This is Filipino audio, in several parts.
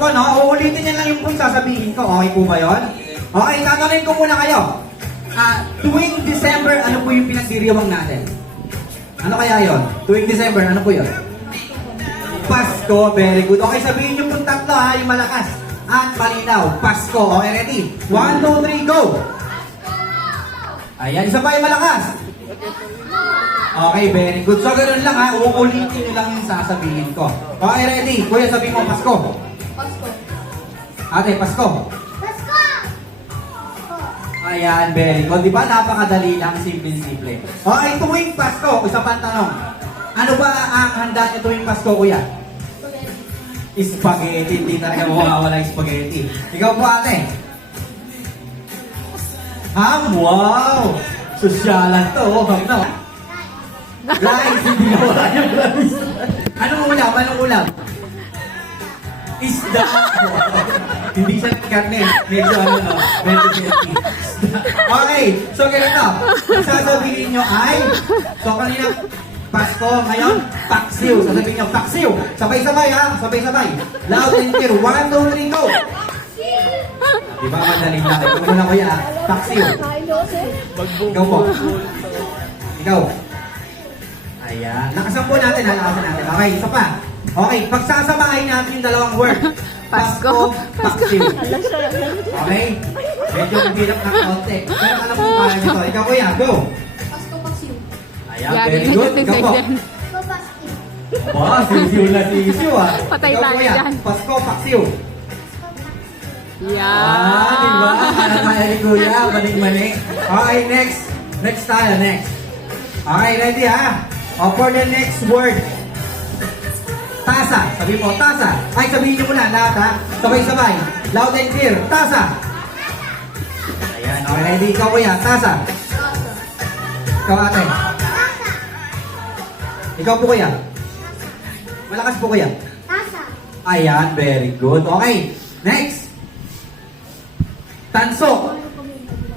ko, no? Uulitin niya lang yung kung sasabihin ko. Okay po ba yun? Okay, tatanungin ko muna kayo. Tuwing December, ano po yung pinagdiriwang natin? Ano kaya yon? Tuwing December, ano po yun? Pasko, very good. Okay, sabihin niyo po tatlo ha, yung malakas. At malinaw, Pasko. Okay, ready? 1, 2, 3, go! Ayan, isa pa yung malakas. Okay, very good. So, ganun lang ha, uulitin nyo lang yung sasabihin ko. Okay, ready? Kuya, sabihin mo, Pasko. Pasko. Ate, Pasko. Pasko! Ayan, very good. Di ba napakadali lang, simple-simple. Okay, tuwing Pasko, isa pang tanong. Ano ba ang handa niyo tuwing Pasko, kuya? Spaghetti. Hindi talaga mawawala yung spaghetti. Ikaw po, ate. Wow! Sosyalan to. Ham na. Rice. Hindi nawala yung rice. Anong ulam? Anong ulam? Isda. Hindi siya karne. Medyo medyo healthy. Okay. So, ganito. Ang sasabihin nyo ay, so kanina, Pasko, ngayon, Paksiw. Sasabihin nyo, Paksiw. Sabay-sabay ha. Sabay-sabay. Loud and clear. 1, 2, 3, go. Diba madaling lang? Ito muna kuya ha. Paksiw. Ikaw po. Ikaw. Ayan. Nakasampo natin ha. Nakasampo natin. Okay, isa pa. Okay, pagsasamahin natin yung dalawang word. Pasko, Paksiw. Okay? Medyo mahirap ng konti. Pero alam mo kaya nyo to. Ikaw kuya, go. Pasko, Paksiw. Ayan, very good. Ikaw po. Pasko, Paksiw. Wow, sisiw na sisiw ah. Patay Ikaw tayo kuya, dyan. Pasko, Paksiw. Yeah. Diba? Parang kaya kuya, mali-mali. Okay, next. Next tayo, next. Okay, ready ha? O, for the next word. Tasa. Sabi mo, tasa. Ay, sabihin niyo muna lahat ha. Sabay-sabay. Loud and clear. Tasa. Ayan, okay, ready? Ikaw kuya, tasa. Tasa. Ikaw ate. Ikaw po kuya. Malakas po kuya. Tasa. Ayan, very good. Okay, next. Tanso.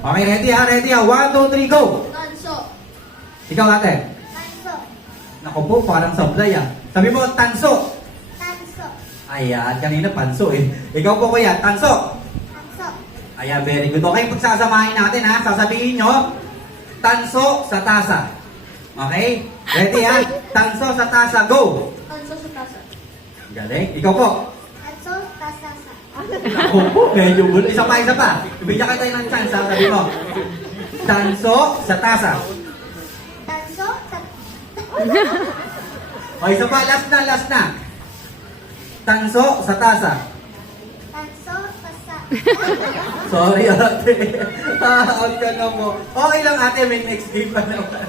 Okay, ready ha? Ready ha? 1, 2, 3, go! Tanso. Ikaw ate. Tanso. Naku po, parang sablay ah. Sabi mo, tanso. Tanso. Ayan, kanina panso eh. Ikaw po kuya, tanso. Tanso. Ayan, very good. Okay, pagsasamahin natin ha. Sasabihin nyo, tanso sa tasa. Okay? Ready ha? Tanso sa tasa, go! Tanso sa tasa. Galing. Ikaw po. Tanso, tasa. Ako po, medyo bulo. Isa pa. Bigyan ka tayo ng chance ha. Sabi mo, tanso sa tasa. Tanso, O, isa pa, last na. Tanso sa tasa. Tanso, tasa. Sorry, ate. Out ka na mo. Okay lang, ate. May next game pa naman.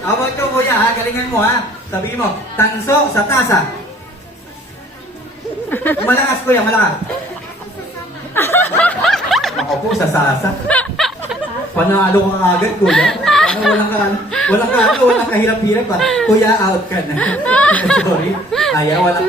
Awag ko, kuya, ha? Galingan mo, ha? Sabi mo, tanso sa tasa. Malakas, kuya, malakas. Ako po, sa sasa. Panalo ka agad, kuya. Walang kahirap-hirap, ha? Kuya, out ka na. Sorry. Ayaw, walang